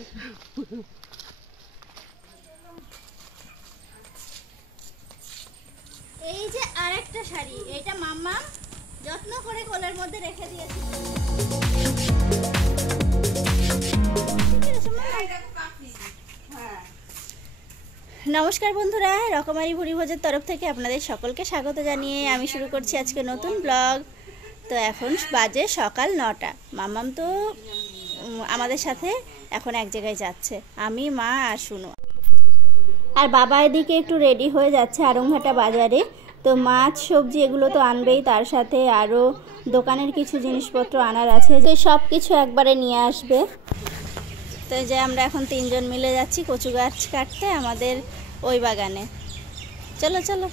এই যে আরেকটা শাড়ি, এটা মাম্মা যত্ন করে কোলের মধ্যে রেখে দিয়েছে। নমস্কার বন্ধুরা, রকমারি ভুরি ভোজের তরফ থেকে আপনাদের সকলকে স্বাগত জানিয়ে আমি শুরু করছি আজকে নতুন ব্লগ। তো এখন বাজে সকাল 9টা। মাম্মাম তো আমাদের সাথে এখন এক জায়গায় যাচ্ছে, আমি, মা আর শুনো। আর বাবা এদিকে একটু রেডি হয়ে যাচ্ছে আরংঘাটা বাজারে। তো মাছ সবজি এগুলো তো আনবেই, তার সাথে আরও দোকানের কিছু জিনিসপত্র আনার আছে, যে সব কিছু একবারে নিয়ে আসবে। তো যে আমরা এখন 3 জন মিলে যাচ্ছি কচু গাছ কাটতে আমাদের ওই বাগানে। চলো চলো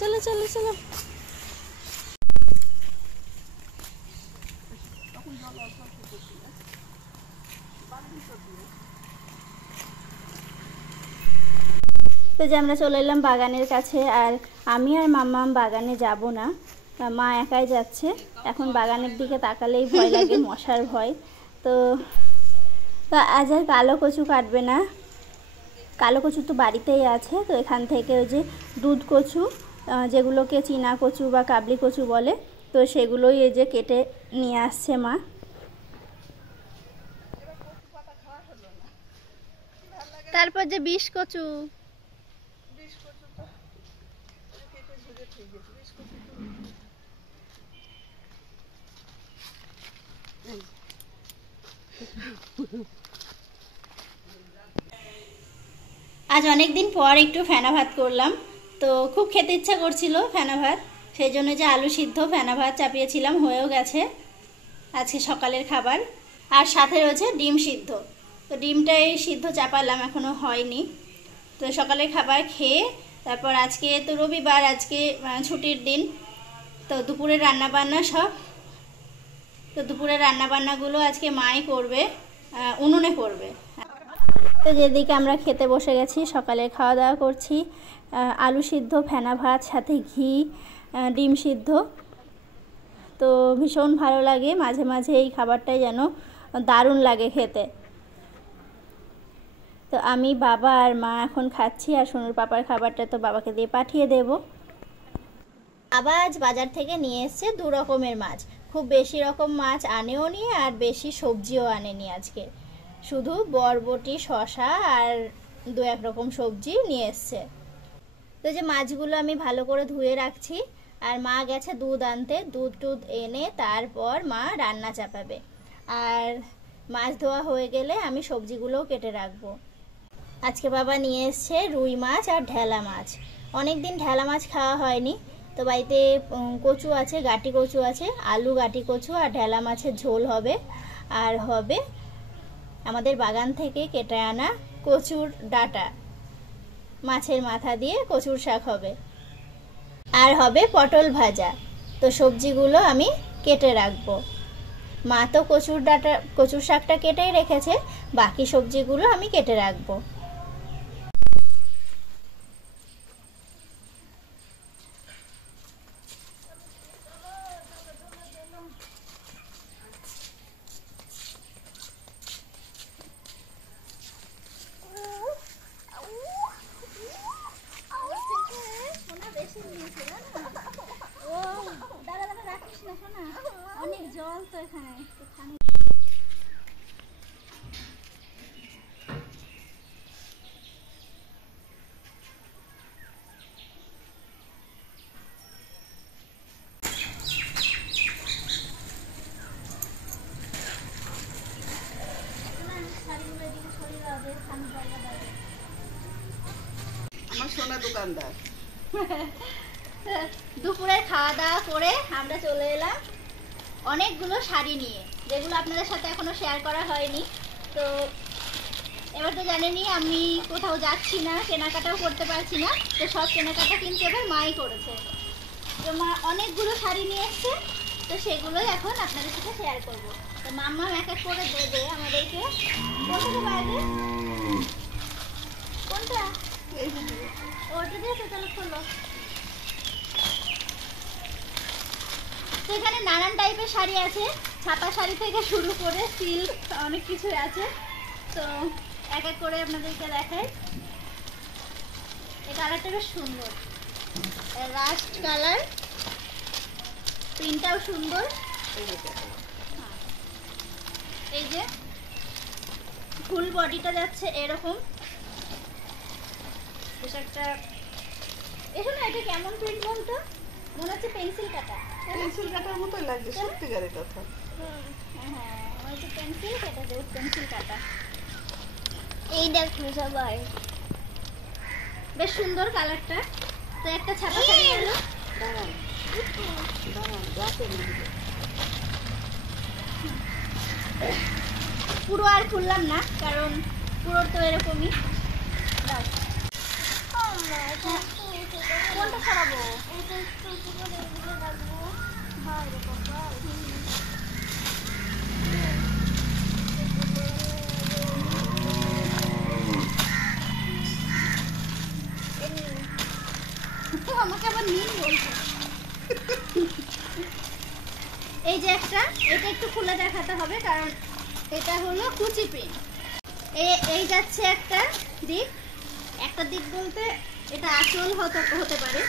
চলো চলো চলো। তো যে আমরা চলে এলাম বাগানের কাছে, আর আমি আর মাম্মাম বাগানে যাব না, মা একাই যাচ্ছে। এখন বাগানের দিকে তাকালেই ভয় লাগে, মশার ভয়। তো আজ আর কালো কচু কাটবে না, কালো কচু তো বাড়িতেই আছে। তো এখান থেকে ওই যে দুধ কচু, যেগুলোকে চীনা কচু বা কাবলি কচু বলে, তো সেগুলোই এই যে কেটে নিয়ে আসছে মা। তারপর যে বিষ কচু, আজ অনেক দিন পর একটু ফেনা ভাত করলাম। তো খুব খেতে ইচ্ছা করছিল ফেনা ভাত, সেই জন্য যে আলু সিদ্ধ ফেনা ভাত চাপিয়েছিলাম, হয়েও গেছে আজকে সকালের খাবার। আর সাথে রয়েছে ডিম সিদ্ধ। তো ডিমটাই সিদ্ধ চাপালাম, এখনও হয়নি। তো সকালের খাবার খেয়ে তারপর আজকে তো রবিবার, আজকে ছুটির দিন। তো দুপুরের রান্নাবান্না সব, তো দুপুরের রান্নাবান্নাগুলো আজকে মাই করবে, উনুনে করবে। তো যেদিকে আমরা খেতে বসে গেছি, সকালে খাওয়া দাওয়া করছি, আলু সিদ্ধ, ফেনা ভাত, সাথে ঘি, ডিম সিদ্ধ। তো ভীষণ ভালো লাগে, মাঝে মাঝে এই খাবারটাই যেন দারুণ লাগে খেতে। তো আমি, বাবা আর মা এখন খাচ্ছি, আর সোনুর পাপার খাবারটা তো বাবাকে দিয়ে পাঠিয়ে দেব। বাবা আজ বাজার থেকে নিয়ে এসছে 2 রকমের মাছ, খুব বেশি রকম মাছ আনেও নি, আর বেশি সবজিও আনেনি আজকে, শুধু বরবটি, শসা আর 2-1 রকম সবজি নিয়ে এসছে। তো যে মাছগুলো আমি ভালো করে ধুয়ে রাখছি, আর মা গেছে দুধ আনতে, দুধ টুধ এনে তারপর মা রান্না চাপাবে। আর মাছ ধোয়া হয়ে গেলে আমি সবজিগুলোও কেটে রাখবো। আজকে বাবা নিয়ে এসছে রুই মাছ আর ঢেলা মাছ। অনেক দিন ঢেলা মাছ খাওয়া হয়নি। তো বাড়িতে কচু আছে, গাটি কচু আছে, আলু গাটি কচু আর ঢেলা মাছের ঝোল হবে। আর হবে আমাদের বাগান থেকে কেটে আনা কচুর ডাঁটা, মাছের মাথা দিয়ে কচুর শাক হবে। আর হবে পটল ভাজা। তো সবজিগুলো আমি কেটে রাখবো। মা তো কচুর শাকটা কেটেই রেখেছে, বাকি সবজিগুলো আমি কেটে রাখবো। অনেক জল তো এখানে। আমার সোনা দোকানদার। দুপুরের খাওয়া দাওয়া করে আমরা চলে এলাম অনেকগুলো শাড়ি নিয়ে, যেগুলো আপনাদের সাথে এখনো শেয়ার করা হয়নি। তো এবার তো জানেনই আমি কোথাও যাচ্ছি না, কেনাকাটাও করতে পারছি না। তো সব কেনাকাটা কিন্তু এবার মাই করেছে। তো মা অনেকগুলো শাড়ি নিয়ে এসছে, তো সেগুলোই এখন আপনাদের সাথে শেয়ার করবো। তো মাম্মা এক এক করে দেবে আমাদেরকে। কোনটা বাইরে, কোনটা ওটা দিয়েছে, তাহলে খোলো। তো এখানে নানান টাইপের শাড়ি আছে, ছাপা শাড়ি থেকে শুরু করে সিল্ক অনেক কিছু আছে, তো এক এক করে আপনাদেরকে দেখাই। এই কালারটা বেশ সুন্দর, রাস্ট কালার, প্রিন্টটাও সুন্দর। এই যে ফুল বডিটা যাচ্ছে এরকম, বেশ একটা এখানে এটা কেমন প্রিন্ট বলতো, মনে হচ্ছে পেন্সিল কাটা, পেন্সিল কাটার মতোই লাগছে, সত্যিকারের কথা। হ্যাঁ আমার যে পেন্সিল কাটা, যে পেন্সিল কাটা। এই দেখো সবাই, বেশ সুন্দর কালারটা। তো একটা ছাপা শাড়ি গেল। দাঁড়ান দাঁড়ান, গাছে দিবে। পুরো আর খুললাম না, কারণ পুরো তো এরকমই। দাও। কোনটা ছাড়াবো? আমাকে আবার নীল বলছে। এই যে একটা, এটা একটু খুলে দেখাতে হবে কারণ এটা হলো কুচি প্রিন্ট। এই যাচ্ছে একটা দিক, একটা দিক বলতে এটা আঁচল হতে পারে,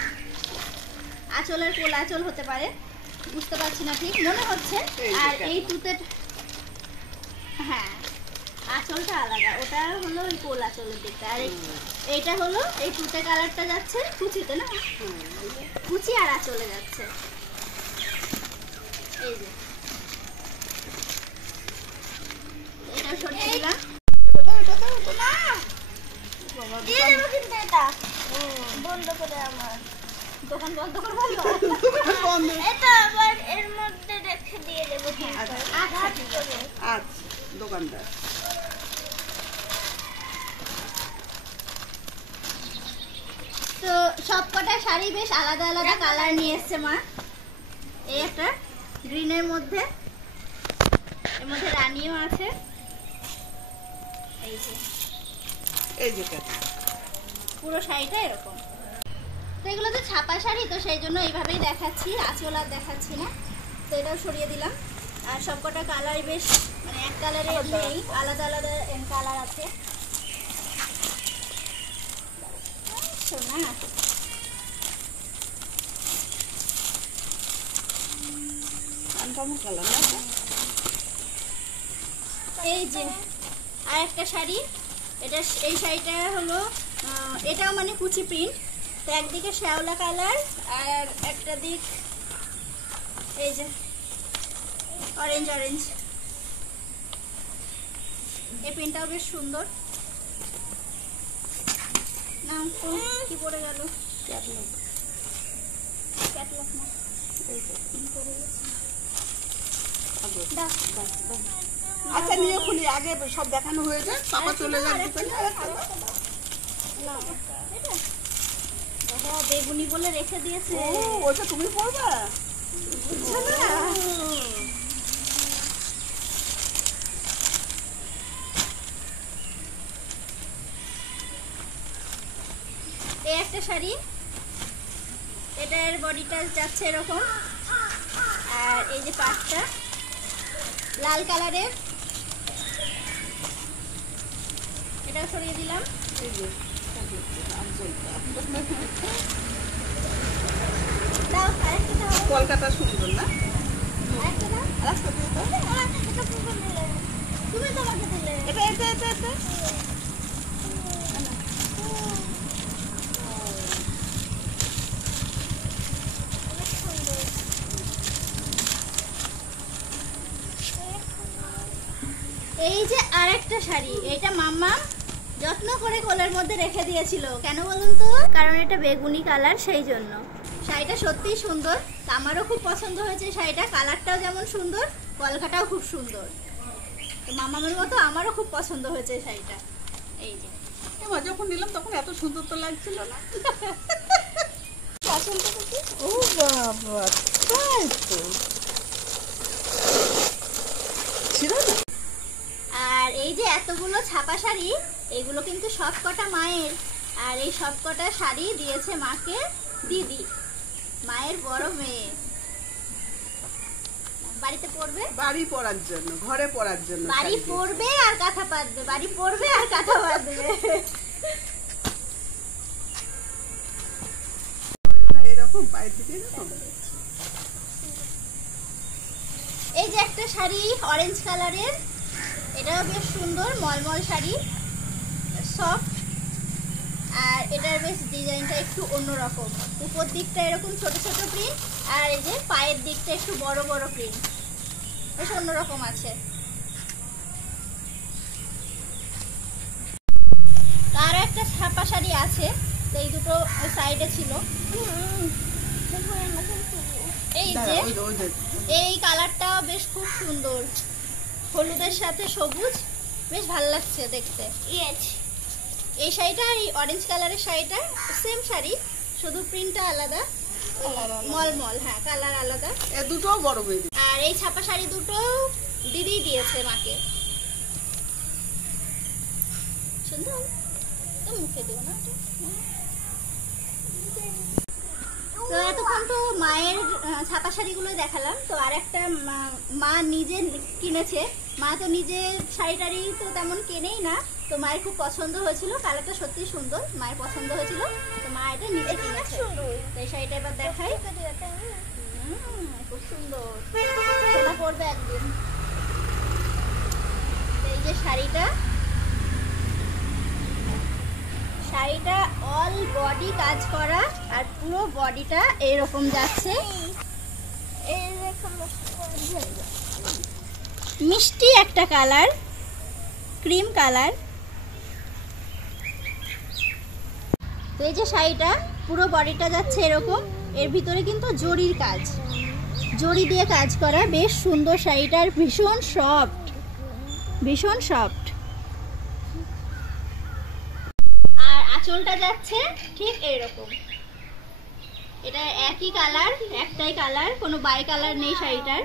আঁচলের কোল আঁচল হতে পারে, বুঝতে পারছি না ঠিক, মনে হচ্ছে। আর এই তুতের, হ্যাঁ আঁচলটা আলাদা, ওটা হলো ওই কোল আঁচলের দিকটা। আর এইটা হলো এই তুতে কালারটা যাচ্ছে কুচিতে, না কুচি আর আঁচলে যাচ্ছে। এই যে এটা সরিয়ে দিলাম। বন্ধ করে আমার দোকান বন্ধ করে বলবো? এটা আবার এর মধ্যে রেখে দিয়ে দেবো। আচ্ছা ঠিক আছে। আচ্ছা দোকানদার। তো সবকটা শাড়ি বেশ আলাদা আলাদা কালার নিয়ে এসছে মা। এই একটা গ্রিনের মধ্যে, এর মধ্যে রানীও আছে। এই যে এই যে কাটা পুরো শাড়িটা এরকম। তো এগুলো তো ছাপা শাড়ি, তো সেই জন্য এইভাবেই দেখাচ্ছি, আঁচল আর দেখাচ্ছি না। তো এটাও সরিয়ে দিলাম। আর সবকটা কালার বেশ মানে এক কালারের নেই, আলাদা আলাদা কালার আছে। সোনা আনকমন কালার না? এই যে আর একটা শাড়ি, এটা এই শাড়িটা হলো এটাও মানে কুচি প্রিন্ট। তো একদিকে শ্যাওলা কালার আর একটা দিক এই যে অরেঞ্জ অরেঞ্জ। এই প্রিন্টটাও বেশ সুন্দর। না কি পড়ে গেল? ক্যাটলগ না, দাও। আচ্ছা নিয়ে খুলি, আগে সব দেখানো হয়ে যায়, পাপা চলে যাবে দোকানে। বেগুনি বলে রেখে দিয়েছে। ও ওটা তুমি পড়বা? এই একটা শাড়ি, এটার বডিটা যাচ্ছে এরকম, আর এই যে পাটটা লাল কালারের, এটাও সরিয়ে দিলাম। দাও আরেকটা দাও, কলকাতা সুন্দর না? আরেকটা দাও। রাস্তা দিয়ে দাও। তুমি তো আমাকে দিলে। এটা এটা এটা এটা এই যে আরেকটা শাড়ি, এটা মাম্মা যত্ন করে কোলের মধ্যে রেখে দিয়েছিল। কেন বলুন তো? কারণ এটা বেগুনি কালার, সেই জন্য। শাড়িটা সত্যিই সুন্দর, আমারও খুব পছন্দ হয়েছে শাড়িটা। কালারটাও যেমন সুন্দর, কলকাটাও খুব সুন্দর। তো মামামের মতো আমারও খুব পছন্দ হয়েছে শাড়িটা। এই যে এবার যখন নিলাম তখন এত সুন্দর তো লাগছিল না। পছন্দ হয়েছে। ও বাবা, তাই তো ছিল না। আর এই যে এতগুলো ছাপা শাড়ি, এগুলো কিন্তু সব কটা মায়ের। আর এই সব কটা শাড়ি দিয়েছে মাকে দিদি, মায়ের বড় মেয়ে। বাড়িতে পরবে, বাড়ি পরার জন্য, ঘরে পরার জন্য। বাড়ি পরবে আর কাঁথা পাতবে, বাড়ি পরবে আর কাঁথা পাতবে। এরকম পায়ের দিকে এরকম। এই যে একটা শাড়ি অরেঞ্জ কালারের, এটাও বেশ সুন্দর মলমল শাড়ি, সফট, আর এটার বেশ ডিজাইনটা একটু অন্যরকম। উপর দিকটা এরকম ছোট ছোট প্রিন্ট, আর এই যে পায়ের দিকটা একটু বড় বড় প্রিন্ট, বেশ অন্যরকম আছে। আর একটা ছাপা শাড়ি আছে, তো এই দুটো সাইডে ছিল। এই যে এই কালারটাও বেশ খুব সুন্দর, হলুদের সাথে সবুজ, বেশ ভালো লাগছে দেখতে। এই শাড়িটা আর এই অরেঞ্জ কালারের শাড়িটা সেম শাড়ি, শুধু প্রিন্টটা আলাদা, মলমল, হ্যাঁ কালার আলাদা। এই দুটো বড় বেবি। আর এই ছাপা শাড়ি দুটো দিদি দিয়েছে মাকে। সুন্দর তো, মুখে দেবো না। তো এতক্ষণ তো মায়ের ছাপা শাড়িগুলো দেখালাম, তো আর একটা মা নিজে কিনেছে। মা তো নিজে শাড়ি টাড়ি তো তেমন কেনেই না, তো মায়ের খুব পছন্দ হয়েছিল, কালারটা সত্যি সুন্দর, মায়ের পছন্দ হয়েছিল, তো মা এটা নিজে কিনেছে। তো এই শাড়িটা এবার দেখাই। খুব সুন্দর, সোনা পরবে একদিন। এই যে শাড়িটা, শাড়িটা অল বডি কাজ করা, আর পুরো বডিটা এরকম যাচ্ছে। মিষ্টি একটা কালার, ক্রিম কালার। তো এই যে শাড়িটা পুরো বডিটা যাচ্ছে এরকম, এর ভিতরে কিন্তু জরির কাজ, জরি দিয়ে কাজ করা, বেশ সুন্দর শাড়িটা, আর ভীষণ সফট, ভীষণ সফট। আর আঁচলটা যাচ্ছে ঠিক এইরকম, এটা একই কালার, একটাই কালার, কোনো বাই কালার নেই শাড়িটার,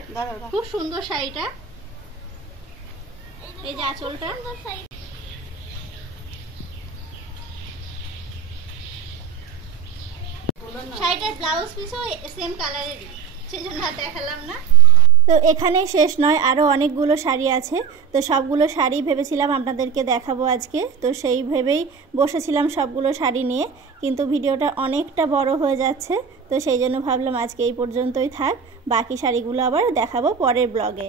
খুব সুন্দর শাড়িটা। এই যে আঁচলটা, শাড়িটার ব্লাউজ পিসও সেম কালারেরই, সেজন্য আর দেখালাম না। তো এখানেই শেষ নয়, আরও অনেকগুলো শাড়ি আছে, তো সবগুলো শাড়ি ভেবেছিলাম আপনাদেরকে দেখাবো আজকে, তো সেই ভেবেই বসেছিলাম সবগুলো শাড়ি নিয়ে, কিন্তু ভিডিওটা অনেকটা বড় হয়ে যাচ্ছে, তো সেই জন্য ভাবলাম আজকে এই পর্যন্তই থাক, বাকি শাড়িগুলো আবার দেখাবো পরের ব্লগে।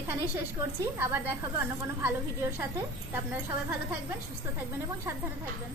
এখানেই শেষ করছি, আবার দেখাবো অন্য কোনো ভালো ভিডিওর সাথে। তো আপনারা সবাই ভালো থাকবেন, সুস্থ থাকবেন এবং সাবধানে থাকবেন।